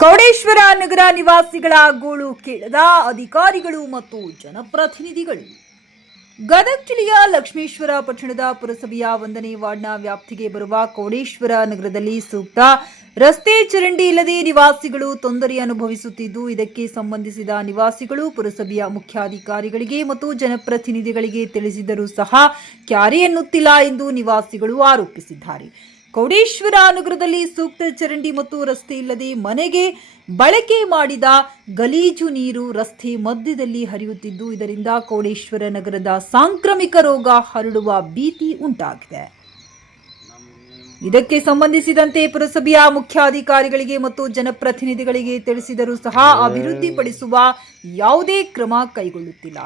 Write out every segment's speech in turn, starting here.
ಕೌಡೇಶ್ವರ ನಗರ ನಿವಾಸಿಗಳ ಗೋಳು ಕೇಳದ ಅಧಿಕಾರಿಗಳು ಮತ್ತು ಜನಪ್ರತಿನಿಧಿಗಳು. ಗದಗ ಜಿಲ್ಲೆಯ ಲಕ್ಷ್ಮೇಶ್ವರ ಪಟ್ಟಣದ ಪುರಸಭೆಯ ಒಂದನೇ ವಾರ್ಡ್ನ ವ್ಯಾಪ್ತಿಗೆ ಬರುವ ಕೌಡೇಶ್ವರ ನಗರದಲ್ಲಿ ಸೂಕ್ತ ರಸ್ತೆ ಚರಂಡಿ ಇಲ್ಲದೆ ನಿವಾಸಿಗಳು ತೊಂದರೆ ಅನುಭವಿಸುತ್ತಿದ್ದು, ಇದಕ್ಕೆ ಸಂಬಂಧಿಸಿದ ನಿವಾಸಿಗಳು ಪುರಸಭೆಯ ಮುಖ್ಯಾಧಿಕಾರಿಗಳಿಗೆ ಮತ್ತು ಜನಪ್ರತಿನಿಧಿಗಳಿಗೆ ತಿಳಿಸಿದರೂ ಸಹ ಕ್ಯಾರೆ ಎನ್ನುತ್ತಿಲ್ಲ ಎಂದು ನಿವಾಸಿಗಳು ಆರೋಪಿಸಿದ್ದಾರೆ. ಕೌಡೇಶ್ವರ ನಗರದಲ್ಲಿ ಸೂಕ್ತ ಚರಂಡಿ ಮತ್ತು ರಸ್ತೆ ಇಲ್ಲದೆ ಮನೆಗೆ ಬಳಕೆ ಮಾಡಿದ ಗಲೀಜು ನೀರು ರಸ್ತೆ ಮಧ್ಯದಲ್ಲಿ ಹರಿಯುತ್ತಿದ್ದು ಇದರಿಂದ ಕೌಡೇಶ್ವರ ನಗರದ ಸಾಂಕ್ರಾಮಿಕ ರೋಗ ಹರಡುವ ಭೀತಿ ಉಂಟಾಗಿದೆ. ಇದಕ್ಕೆ ಸಂಬಂಧಿಸಿದಂತೆ ಪುರಸಭೆಯ ಮುಖ್ಯಾಧಿಕಾರಿಗಳಿಗೆ ಮತ್ತು ಜನಪ್ರತಿನಿಧಿಗಳಿಗೆ ತಿಳಿಸಿದರೂ ಸಹ ಅಭಿವೃದ್ಧಿಪಡಿಸುವ ಯಾವುದೇ ಕ್ರಮ ಕೈಗೊಳ್ಳುತ್ತಿಲ್ಲ.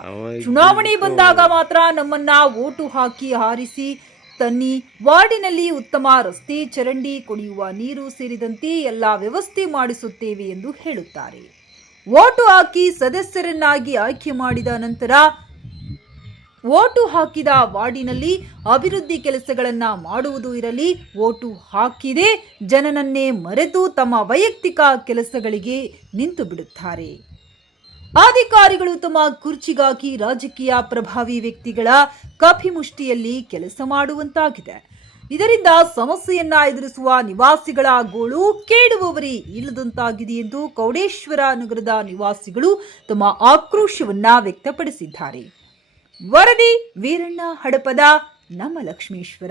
ಚುನಾವಣೆ ಬಂದಾಗ ಮಾತ್ರ ನಮ್ಮನ್ನ ಓಟು ಹಾಕಿ ಹಾರಿಸಿ ತನ್ನಿ ವಾರ್ಡಿನಲ್ಲಿ ಉತ್ತಮ ರಸ್ತೆ, ಚರಂಡಿ ಕುಡಿಯುವ ನೀರು ಸೇರಿದಂತೆ ಎಲ್ಲ ವ್ಯವಸ್ಥೆ ಮಾಡಿಸುತ್ತೇವೆ ಎಂದು ಹೇಳುತ್ತಾರೆ. ಓಟು ಹಾಕಿ ಸದಸ್ಯರನ್ನಾಗಿ ಆಯ್ಕೆ ಮಾಡಿದ ನಂತರ ಓಟು ಹಾಕಿದ ವಾರ್ಡಿನಲ್ಲಿ ಅಭಿವೃದ್ಧಿ ಕೆಲಸಗಳನ್ನು ಮಾಡುವುದು ಇರಲಿ, ಓಟು ಹಾಕಿದೆ, ಜನನನ್ನೇ ಮರೆತು ತಮ್ಮ ವೈಯಕ್ತಿಕ ಕೆಲಸಗಳಿಗೆ ನಿಂತು ಬಿಡುತ್ತಾರೆ ಅಧಿಕಾರಿಗಳು ತಮ್ಮ ಕುರ್ಚಿಗಾಗಿ ರಾಜಕೀಯ ಪ್ರಭಾವಿ ವ್ಯಕ್ತಿಗಳ ಕಪಿಮುಷ್ಟಿಯಲ್ಲಿ ಕೆಲಸ ಮಾಡುವಂತಾಗಿದೆ. ಇದರಿಂದ ಸಮಸ್ಯೆಯನ್ನ ಎದುರಿಸುವ ನಿವಾಸಿಗಳ ಗೋಳು ಕೇಳುವವರೇ ಇಲ್ಲದಂತಾಗಿದೆ ಎಂದು ಕೌಡೇಶ್ವರ ನಗರದ ನಿವಾಸಿಗಳು ತಮ್ಮ ಆಕ್ರೋಶವನ್ನ ವ್ಯಕ್ತಪಡಿಸಿದ್ದಾರೆ. ವರದಿ ವೀರಣ್ಣ ಹಡಪದ ನಮ್ಮ ಲಕ್ಷ್ಮೇಶ್ವರ